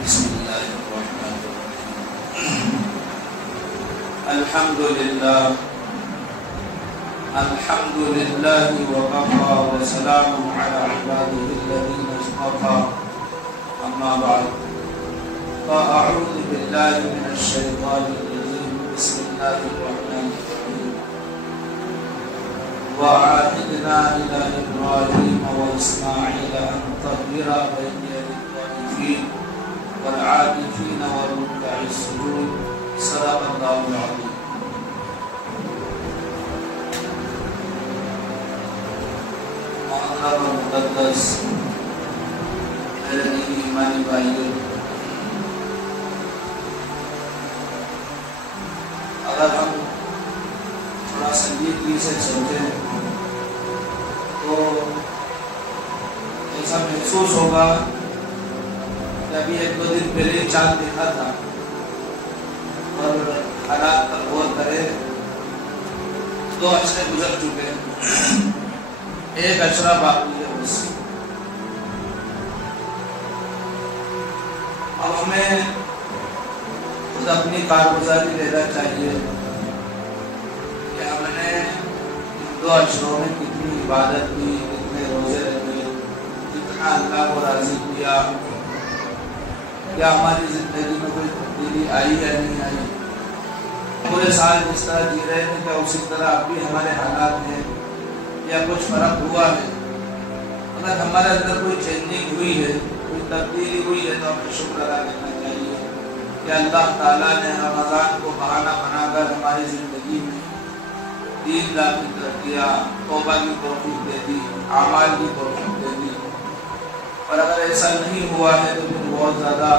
بسم الله الرحمن الرحيم. الحمد لله وكفى وسلام على عباده الذين اصطفى. أما بعد فأعوذ بالله من الشيطان الرجيم. بسم الله الرحمن الرحيم. وعهدنا إلى إبراهيم وإسماعيل أن طهر بيتي للطائفين والعاكفين والركع السجود. صدق الله العظيم. محترم و مقدس میرے دینی ایمانی بھائیوں، اگر ہم تھوڑا سنجیدگی سے سوچیں تو ایسا محسوس ہوگا کہ ابھی 1-2 دن پہلے چاند دیکھا تھا، اور حالات پر غور کرے 2 عشرے گزر چکے ہیں، 1 عشرہ باقی ہے بس۔ اب ہمیں خود اپنی کارگزاری لینا چاہیے کہ ہم نے 2 عشروں میں کتنی عبادت کی، کتنے روزے رکھے، کتنا اللہ کو راضی کیا، کیا ہماری زندگی میں کوئی تبدیلی آئی یا نہیں آئی۔ پورے سال جس طرح جی رہے ہیں کیا اسی طرح اب بھی ہمارے حالات ہیں یا کچھ فرق ہوا ہے؟ اگر ہمارے اندر کوئی چینجنگ ہوئی ہے، کوئی تبدیلی ہوئی ہے، تو ہمیں شکر ادا کرنا چاہیے کہ اللہ تعالیٰ نے رمضان کو بہانہ بنا کر ہماری زندگی میں دین داخل کر دیا، توبہ کی توفیق دے دی، اعمال کی توفیق دے دی۔ اور اگر ایسا نہیں ہوا ہے تو پھر بہت زیادہ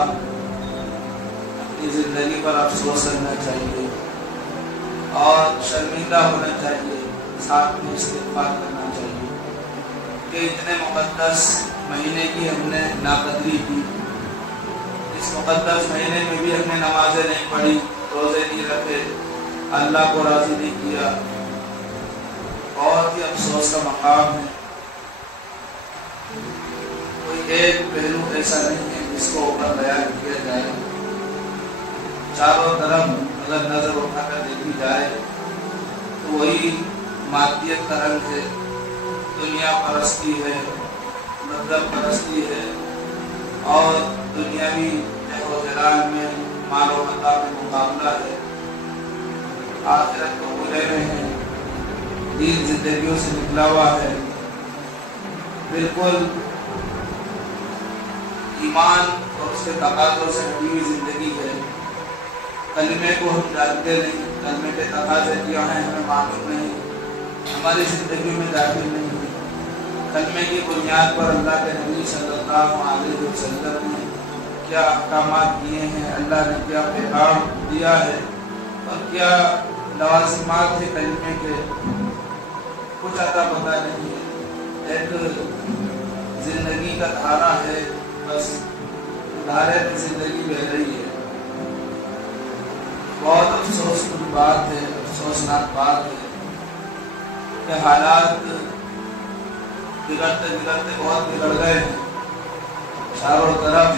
اپنی زندگی پر افسوس کرنا چاہیے اور شرمندہ ہونا چاہیے، ساتھ میں استغفار کرنا چاہیے کہ اتنے مقدس مہینے کی ہم نے ناقدری کی، اس مقدس مہینے میں بھی ہم نے نمازیں نہیں پڑھی، روزے نہیں رکھے، اللہ کو راضی نہیں کیا۔ بہت ہی افسوس کا مقام ہے۔ کوئی ایک پہلو ایسا نہیں ہے جس کو اوپر بیان کیا جائے، چاروں طرف اگر نظر اٹھا کر دیکھی جائے تو وہی مادیت کا رنگ ہے، دنیا پرستی ہے، مذہب پرستی ہے، اور دنیاوی جہل و جلال میں مال و متاع میں مقابلہ ہے، آخرت کو بھولے ہوئے ہیں، دین زندگیوں سے نکلا ہوا ہے، بالکل ایمان اور اس کے تقاضوں سے ہٹی ہوئی زندگی ہے۔ کلمے کو ہم جانتے نہیں، کلمے کے تقاضے کیا ہیں ہمیں معلوم نہیں، ہماری زندگی میں داخل نہیں ہے۔ کلمے کی بنیاد پر اللہ کے نبی صلی اللہ علیہ وسلم نے کیا احکامات دیے ہیں، اللہ نے کیا پیغام دیا ہے اور کیا لوازمات ہیں کلمے کے، کچھ اتا پتہ نہیں ہے۔ ایک زندگی کا دھارا ہے، بس دھارے کی زندگی بہ رہی ہے۔ بہت افسوس کی بات ہے، افسوسناک بات ہے کہ حالات بگڑتے بگڑتے بہت بگڑ گئے ہیں۔ چاروں طرف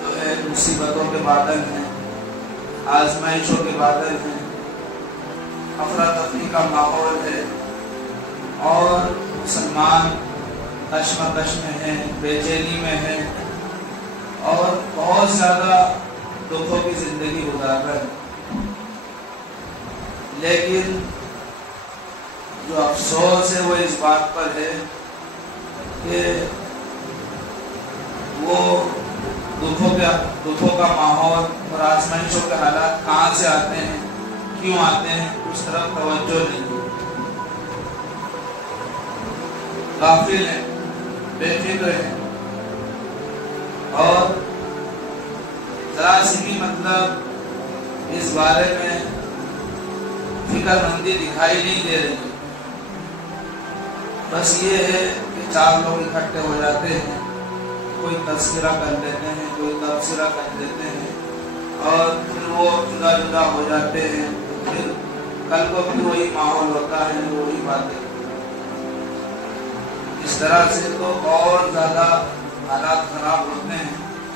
جو ہے مصیبتوں کے بادل ہیں، آزمائشوں کے بادل ہیں، افراتفری کا ماحول ہے، اور مسلمان کشمکش میں ہیں، بے چینی میں ہیں، اور بہت زیادہ دکھوں کی زندگی گزار رہے ہیں۔ لیکن جو افسوس ہے وہ اس بات پر ہے کہ وہ دکھوں کا ماحول اور آزمائشوں کے حالات کہاں سے آتے ہیں، کیوں آتے ہیں، اس طرف توجہ نہیں ہے، غافل ہیں، بے فکر ہیں، اور ذرا سی بھی مطلب اس بارے میں فکر مندی دکھائی نہیں دے رہی۔ بس یہ ہے کہ 4 لوگ اکٹھے ہو جاتے ہیں، کوئی تذکرہ کر لیتے ہیں، کوئی تبصرہ کر دیتے ہیں، اور پھر وہ جدا جدا ہو جاتے ہیں، پھر کل کو پھر وہی ماحول ہوتا ہے، وہی باتیں۔ اس طرح سے تو اور زیادہ حالات خراب ہوتے ہیں۔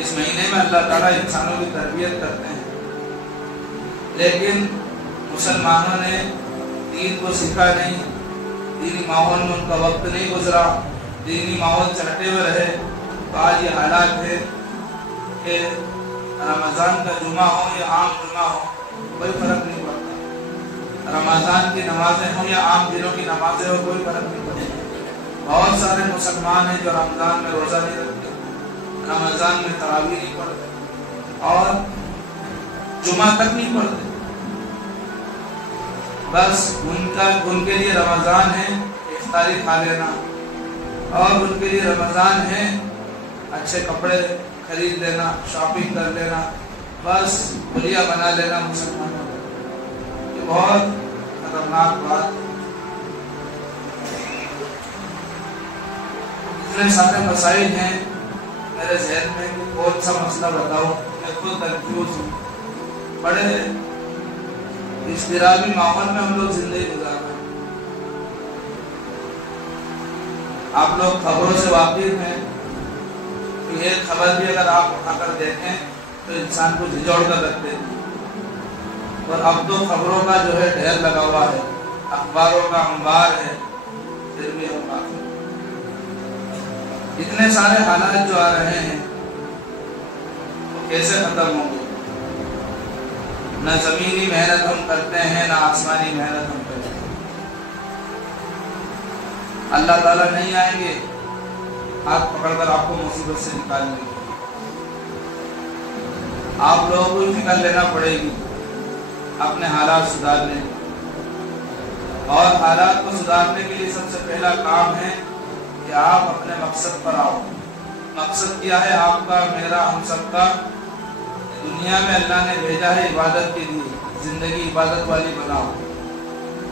اس مہینے میں اللہ تعالیٰ انسانوں کی تربیت کرتے ہیں، لیکن مسلمانوں نے دین کو سیکھا نہیں، دینی ماحول میں ان کا وقت نہیں گزرا، دینی ماحول چاہتے ہوئے رہے، تو آج یہ حالات ہے کہ رمضان کا جمعہ ہو یا عام جمعہ ہو کوئی فرق نہیں پڑتا، رمضان کی نمازیں ہوں یا عام دنوں کی نمازیں ہو کوئی فرق نہیں پڑتا۔ بہت سارے مسلمان ہیں جو رمضان میں روزہ نہیں رکھتے، رمضان میں تراویح نہیں پڑھتے اور جمعہ تک نہیں پڑھتے، بس ان کے لیے رمضان ہے افطاری کھا لینا، اور ان کے لیے رمضان ہے اچھے کپڑے خرید لینا، شاپنگ کر لینا، بس بھلیا بنا لینا مسلمانوں کو۔ یہ بہت خطرناک بات، اتنے سارے مسائل ہیں میرے ذہن میں کہ کون سا مسئلہ بتاؤں، میں خود کنفیوز ہوں۔ بڑے اضطرابی ماحول میں ہم لوگ زندگی گزار رہے ہیں۔ آپ لوگ خبروں سے واقف ہیں، یہ خبر بھی اگر آپ اٹھا کر دیکھیں تو انسان کو جھنجھوڑ کر رکھ دیتی ہے، اور اب تو خبروں کا جو ہے ڈھیر لگا ہوا ہے، اخباروں کا انبار ہے، پھر بھی ہم واقف ہیں۔ اتنے سارے حالات جو آ رہے ہیں وہ کیسے ختم ہوں گے؟ نہ زمینی محنت ہم کرتے ہیں، نہ آسمانی محنت ہم کرتے ہیں۔ اللہ تعالیٰ نہیں آئیں گے ہاتھ پکڑ کر آپ کو مصیبت سے نکالنے کے لیے، آپ لوگوں کو فکر لینا پڑے گی اپنے حالات سدھارنے کی، اور حالات کو سدھارنے کے لیے سب سے پہلا کام ہے کہ آپ اپنے مقصد پر آؤ۔ مقصد کیا ہے آپ کا، میرا، ہم سب کا؟ دنیا میں اللہ نے بھیجا ہے عبادت کے لیے، زندگی عبادت والی بناؤ۔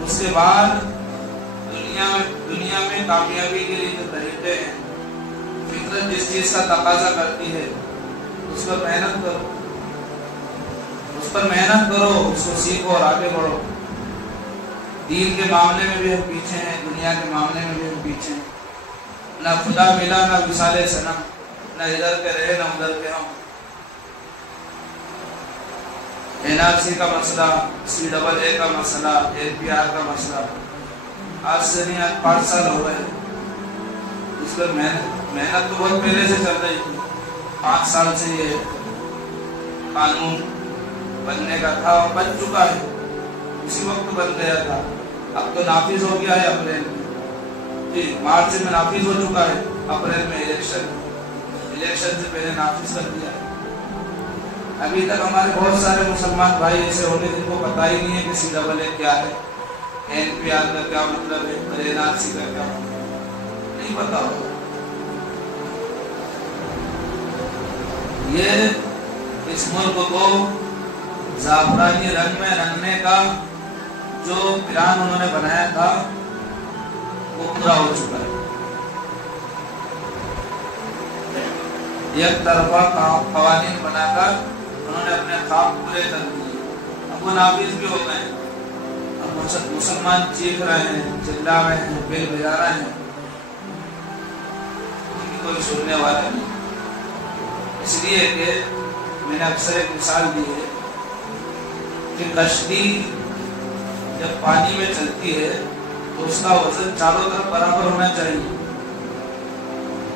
اس کے بعد دنیا میں کامیابی کے لیے جو طریقے ہیں، فطرت جس چیز کا تقاضا کرتی ہے اس پر محنت کرو، اس کو سیکھو اور آگے بڑھو۔ دین کے معاملے میں بھی ہم پیچھے ہیں، دنیا کے معاملے میں بھی ہم پیچھے ہیں، نہ خدا ملا، نہ وصال صنم، نہ ادھر کے رہے نہ ادھر کے ہم۔ NRC کا مسئلہ، CAA کا مسئلہ، LPR کا مسئلہ، آج سے نہیں، آج 5 سال ہو گئے اس پر محنت تو بہت پہلے سے چل رہی تھی۔ 5 سال سے یہ قانون بننے کا تھا اور بن چکا ہے، اسی وقت بن گیا تھا، اب تو نافذ ہو گیا ہے اپریل میں، جی مارچ میں نافذ ہو چکا ہے، اپریل میں الیکشن سے پہلے نافذ کر دیا ہے۔ ابھی تک ہمارے بہت سارے مسلمان بھائی ایسے ہوں گے جن کو پتہ ہی نہیں ہے کہ CAA کیا ہے، NPR کا کیا مطلب ہے، اور NRC کا کیا مطلب ہے، نہیں پتا ہوگا۔ یہ اس ملک کو زعفرانی رنگ میں رنگنے کا جو پلان انہوں نے بنایا تھا وہ پورا ہو چکا ہے۔ ایک طرفہ قوانین بنا کر انہوں نے اپنے خواب پورے کر دیے، اب وہ نافذ بھی ہو گئے، اب مسلمان چیخ رہے ہیں، چلا رہے ہیں، بیل بجا رہے ہیں، ان کی کوئی سننے والا نہیں۔ اس لیے کہ میں نے اکثر ایک مثال دی ہے کہ کشتی جب پانی میں چلتی ہے تو اس کا وزن چاروں طرف برابر ہونا چاہیے،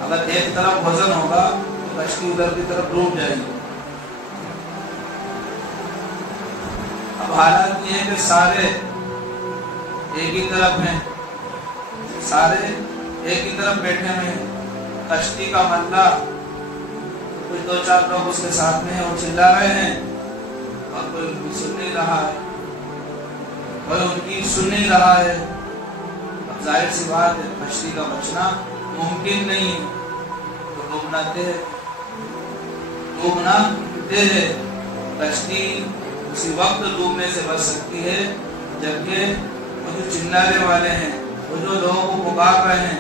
اگر ایک طرف وزن ہوگا تو کشتی ادھر کی طرف ڈوب جائے گی۔ اب حالات یہ ہے کہ سارے ایک ہی طرف ہیں، سارے ایک ہی طرف بیٹھے ہوئے ہیں، کشتی کا ملہ کچھ 2-4 لوگ اس کے ساتھ میں ہیں، وہ چلا رہے ہیں اور کوئی ان کی سن نہیں رہا ہے، اب ظاہر سی بات ہے کشتی کا بچنا ممکن نہیں ہے، تو ڈوبنا طے ہے۔ کشتی اسی وقت ڈوبنے سے بچ سکتی ہے جبکہ وہ جو چلانے والے ہیں، وہ جو لوگوں کو پکار رہے ہیں،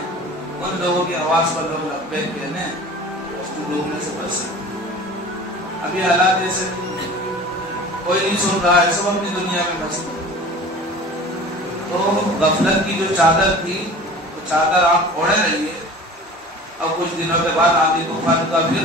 ان لوگوں کی آواز پر لوگ لبیک کہنے کشتی ڈوبنے سے بچ سکتی ہے۔ ابھی حالات ایسے کوئی نہیں سن رہا ہے، سب اپنی دنیا میں مست ہے۔ تو غفلت کی جو چادر تھی وہ چادر آپ اوڑھے رہیے، اور کچھ دنوں کے بعد آندھی طوفان کا پھر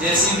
JCB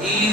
3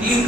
3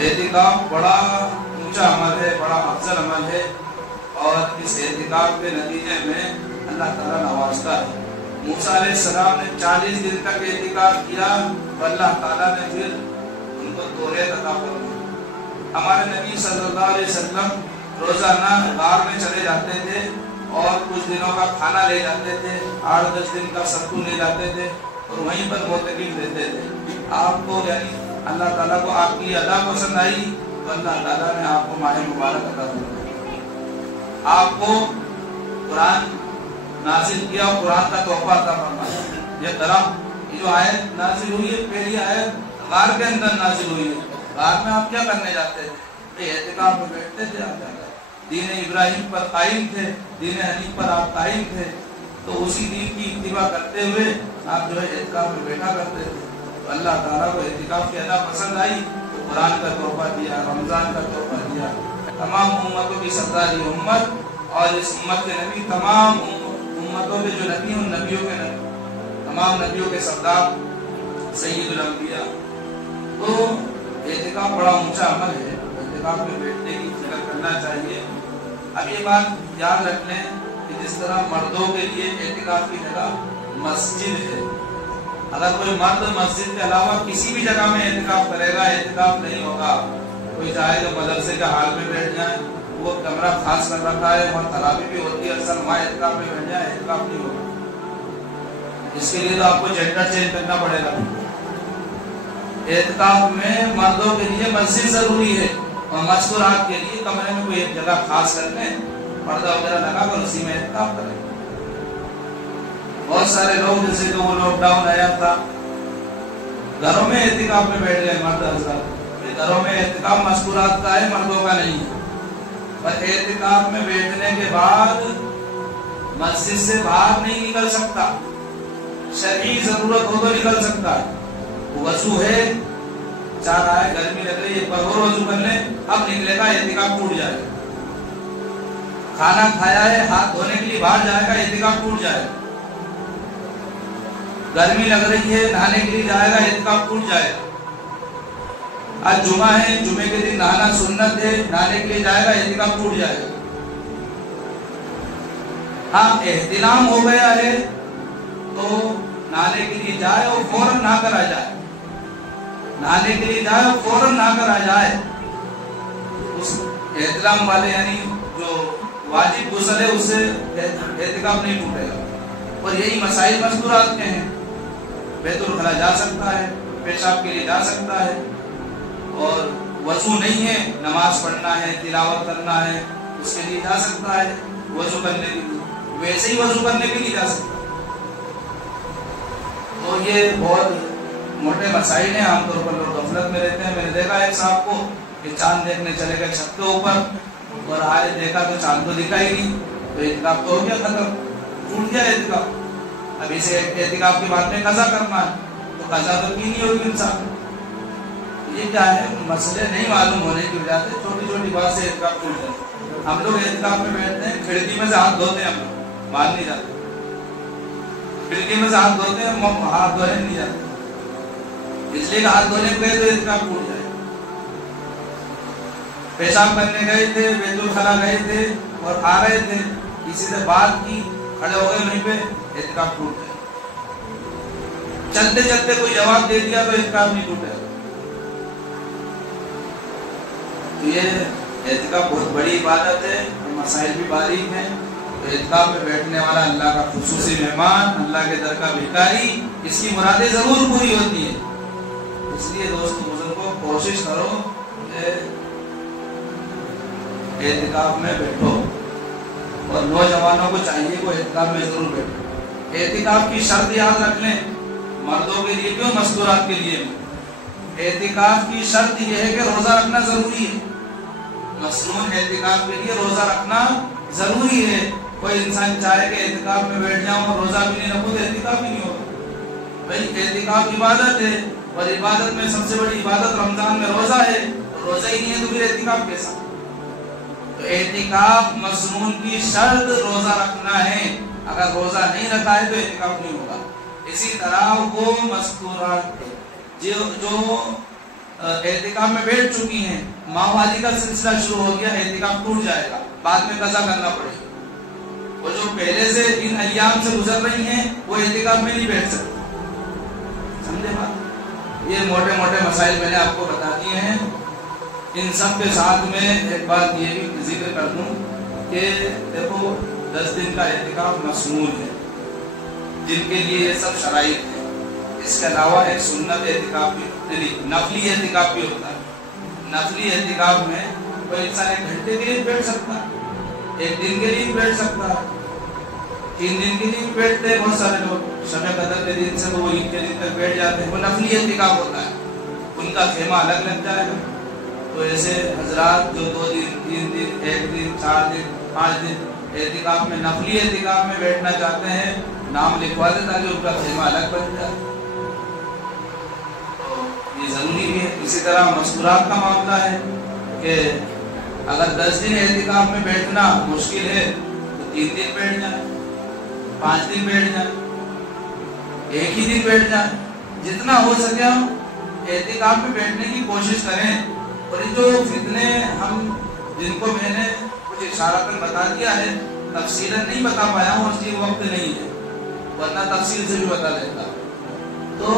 اعتکاف بڑا اونچا عمل ہے، بڑا افضل عمل ہے، اور اس اعتکاف کے نتیجے میں اللہ تعالیٰ نوازتا ہے۔ موسیٰ علیہ السلام نے 40 دن تک اعتکاف کیا تو اللہ تعالیٰ نے پھر ان کو توریت عطا فرمائی۔ ہمارے نبی صلی اللہ علیہ وسلم روزانہ غار میں چلے جاتے تھے اور کچھ دنوں کا کھانا لے جاتے تھے، 8-10 دن کا ستو لے جاتے تھے اور وہیں پر معتکف رہتے تھے۔ آپ کو یعنی اللہ تعالیٰ کو آپ کی ادا پسند آئی تو اللہ تعالیٰ نے آپ کو ماہ مبارک عطا فرمایا، آپ کو قرآن نازل کیا اور قرآن کا تحفہ عطا فرمایا۔ یہ درخت، یہ جو آیت نازل ہوئی ہے، پہلی آیت غار کے اندر نازل ہوئی ہے۔ غار میں آپ کیا کرنے جاتے تھے؟ اعتکاف میں بیٹھتے تھے آپ جا کر، دین ابراہیم پر قائم تھے، دین حنیف پر آپ قائم تھے، تو اسی دین کی اتباع کرتے ہوئے آپ جو ہے اعتکاف میں بیٹھا کرتے تھے۔ تو اللہ تعالیٰ کو اعتکاف کی ادا پسند آئی تو قرآن کا تحفہ دیا، رمضان کا تحفہ دیا۔ تمام امتوں کی سرداری امت اور اس امت کے نبی، تمام امتوں کے جو نبی، ان نبیوں کے نبی، تمام نبیوں کے سردار سید الانبیاء۔ تو اعتکاف بڑا اونچا عمل ہے، اعتکاف میں بیٹھنے کی فکر کرنا چاہیے۔ اب یہ بات یاد رکھ لیں کہ جس طرح مردوں کے لیے اعتکاف کی جگہ مسجد ہے، اگر کوئی مرد مسجد کے علاوہ کسی بھی جگہ میں اعتکاف کرے گا، اعتکاف نہیں ہوگا۔ کوئی چاہے کہ مدرسے کے حال میں بیٹھ جائے، وہ کمرہ خاص کر رکھا ہے، وہاں تراویح بھی ہوتی ہے، اکثر وہاں اعتکاف میں بیٹھ جائے، اعتکاف نہیں ہوگا۔ اس کے لیے تو آپ کو جینڈر چینج کرنا پڑے گا۔ اعتکاف میں مردوں کے لیے مسجد ضروری ہے، اور مستورات کے لیے کمرے میں کوئی ایک جگہ خاص کر کے پردہ وغیرہ لگا کر اسی میں اعتکاف کریں۔ بہت سارے لوگ جیسے کہ وہ لاک ڈاؤن آیا تھا، گھروں میں اعتکاف میں بیٹھ گئے مرد حضرات۔ گھروں میں اعتکاف مستورات کا ہے، مردوں کا نہیں ہے۔ پر اعتکاف میں بیٹھنے کے بعد مسجد سے باہر نہیں نکل سکتا، شرعی ضرورت ہو تو نکل سکتا ہے۔ وضو ہے، چاہ رہا ہے گرمی لگ رہی ہے، ایک بار اور وضو کر لیں، اب نکلے گا اعتکاف ٹوٹ جائے گا۔ کھانا کھایا ہے، ہاتھ دھونے کے لیے باہر جائے گا، اعتکاف ٹوٹ جائے گا۔ گرمی لگ رہی ہے، نہانے کے لیے جائے گا، اعتکاف ٹوٹ جائے گا۔ آج جمعہ ہے، جمعے کے دن نہانا سنت ہے، نہانے کے لیے جائے گا، اعتکاف ٹوٹ جائے گا۔ ہاں احتلام ہو گیا ہے تو نہانے کے لیے جائے اور فوراً نہا کر آ جائے، نہانے کے لیے جائے اور فوراً نہا کر آ جائے۔ اس احترام والے یعنی جو واجب غسل ہے اس سے اعتکاف نہیں ٹوٹے گا۔ اور یہی مسائل مذکورات کے ہیں، بیت الخلا جا سکتا ہے، پیشاب کے لیے جا سکتا ہے، اور وضو نہیں ہے، نماز پڑھنا ہے، تلاوت کرنا ہے، اس کے لیے جا سکتا ہے وضو کرنے کے لیے، ویسے ہی وضو کرنے کے لیے جا سکتا ہے۔ تو یہ بہت موٹے مسائل ہیں، عام طور پر لوگ غفلت میں رہتے ہیں۔ میں نے دیکھا ایک صاحب کو کہ چاند دیکھنے چلے گئے چھت کے اوپر، اور آئے دیکھا تو چاند تو دکھا ہی نہیں، تو اعتکاف تو ہو گیا ختم، ٹوٹ گیا اعتکاف۔ اب اسے اعتکاف کے بعد میں قضا کرنا ہے تو قضا تو کی نہیں ہوگی انسان۔ یہ کیا ہے، مسئلے نہیں معلوم ہونے کی وجہ سے چھوٹی چھوٹی بات سے اعتکاف ٹوٹ جاتا ہے۔ ہم لوگ اعتکاف میں بیٹھتے ہیں، کھڑکی میں سے ہاتھ دھوتے ہیں، ہم باہر نہیں جاتے، کھڑکی میں سے ہاتھ دھوتے ہیں، ہم ہاتھ دھونے نہیں جاتے، اس لیے کہ ہاتھ دھونے گئے تو اعتکاف ٹوٹ جائے۔ پیشاب کرنے گئے تھے، بیت الخلا گئے تھے اور آ رہے تھے، کسی سے بات کی، کھڑے ہو گئے وہیں پہ، اعتکاف ٹوٹ گئے۔ چلتے چلتے کوئی جواب دے دیا تو اعتکاف نہیں ٹوٹے۔ تو یہ اعتکاف بہت بڑی عبادت ہے اور مسائل بھی باریک ہیں۔ تو اعتکاف میں بیٹھنے والا اللہ کا خصوصی مہمان، اللہ کے در کا بھکاری، اس کی مرادیں ضرور پوری ہوتی ہیں۔ اس لیے دوست بزرگوں کوشش کرو کہ اعتکاف میں بیٹھو، اور نوجوانوں کو چاہیے کہ اعتکاف میں ضرور بیٹھو۔ اعتکاف کی شرط یاد رکھ لیں، مردوں کے لیے کیوں مستورات کے لیے۔ اعتکاف کی شرط یہ ہے کہ روزہ رکھنا ضروری ہے، مصنون اعتکاف کے لیے روزہ رکھنا ضروری ہے۔ کوئی انسان چاہے کہ اعتکاف میں بیٹھ جاؤں اور روزہ بھی نہیں رکھوں تو اعتکاف ہی نہیں ہوگا۔ بھائی اعتکاف عبادت ہے، اور عبادت میں سب سے بڑی عبادت رمضان میں روزہ ہے، روزہ ہی نہیں ہے تو پھر اعتکاف کیسا؟ تو اعتکاف مصنون کی شرط روزہ رکھنا ہے، اگر روزہ نہیں رکھا ہے تو اعتکاف نہیں ہوگا۔ اسی طرح وہ مستورات جو اعتکاف میں بیٹھ چکی ہیں، ماوادی کا سلسلہ شروع ہو گیا، اعتکاف ٹوٹ جائے گا، بعد میں قضا کرنا پڑے گا۔ وہ جو پہلے سے ان ایام سے گزر رہی ہیں وہ اعتکاف میں نہیں بیٹھ سکتے، سمجھے بات؟ یہ موٹے موٹے مسائل میں نے آپ کو بتا دیے ہیں۔ ان سب کے ساتھ میں ایک بات یہ بھی ذکر کر دوں کہ دیکھو 10 دن کا اعتکاف مسنون ہے جن کے لیے یہ سب شرائط ہے۔ اس کے علاوہ ایک سنت اعتکاف بھی، نفلی اعتکاف بھی ہوتا ہے۔ نفلی اعتکاف میں کوئی انسان 1 گھنٹے کے لیے بیٹھ سکتا ہے، 1 دن کے لیے بھی بیٹھ سکتا ہے، 3 دن کے لیے بھی بیٹھتے ہیں بہت سارے لوگ، شب قدر کے دن سے وہ عید کے دن تک بیٹھ جاتے ہیں، وہ نفلی اعتکاف ہوتا ہے، ان کا خیمہ الگ لگ جائے گا۔ تو ایسے حضرات جو 2 دن 3 دن 1 دن 4 دن 5 دن اعتکاف میں، نفلی اعتکاف میں بیٹھنا چاہتے ہیں، نام لکھوا دیں تاکہ ان کا خیمہ الگ بن جائے، تو یہ ضروری بھی ہے۔ اسی طرح مذکورات کا معاملہ ہے کہ اگر 10 دن اعتکاف میں بیٹھنا مشکل ہے تو 3 دن بیٹھ جائیں، 5 دن بیٹھ جائیں، 1 ہی دن بیٹھ جائیں، جتنا ہو سکے ہم اعتکاف میں بیٹھنے کی کوشش کریں۔ اور یہ جو فتنے ہم جن کو میں نے کچھ اشارتاً بتا دیا ہے، تفصیلاً نہیں بتا پایا ہوں، اس لیے وقت نہیں ہے، ورنہ تفصیل سے بھی بتا دیتا۔ تو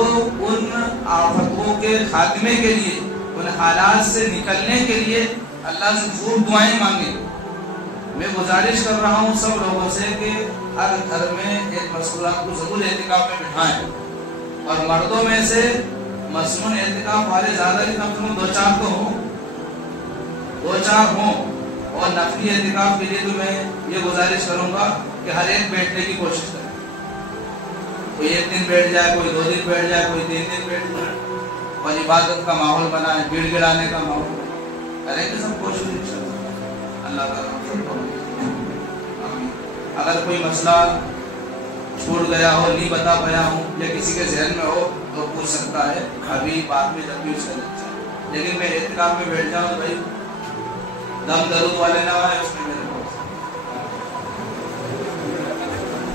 ان آفتوں کے خاتمے کے لیے، ان حالات سے نکلنے کے لیے اللہ سے خوب دعائیں مانگیں۔ میں گزارش کر رہا ہوں سب لوگوں سے کہ ہر گھر میں ایک مسئولات کو ضرور اعتکاف میں بٹھائیں، اور مردوں میں سے مسنون اعتکاف والے زیادہ ہی کم سے کم 2-4 تو ہوں، 2-4 ہوں، اور نفلی اعتکاف کے لیے تو میں یہ گزارش کروں گا کہ ہر ایک بیٹھنے کی کوشش کرے، کوئی 1 دن بیٹھ جائے، کوئی 2 دن بیٹھ جائے، کوئی 3 دن بیٹھ جائے، اور عبادت کا ماحول بنائے، گڑ گڑانے کا ماحول کریں گے سب کوشش انشاءاللہ۔ اللہ تعالیٰ ہم سب کو آمین۔ اگر کوئی مسئلہ چھوڑ گیا ہو، نہیں بتا پایا ہوں، یا کسی کے ذہن میں ہو تو پوچھ سکتا ہے، ابھی بعد میں جب بھی اس کا لگتا ہے، لیکن میں اعتکاف میں بیٹھ جاؤں بھائی، دم درود والے نہ آئے اس میں میرے پاس،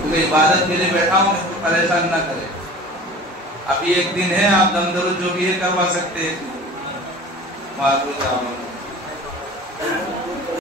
کیونکہ عبادت کے لیے بیٹھا ہوں، تو پریشان نہ کرے۔ ابھی 1 دن ہے، آپ دم درود جو بھی ہے کروا سکتے ہیں۔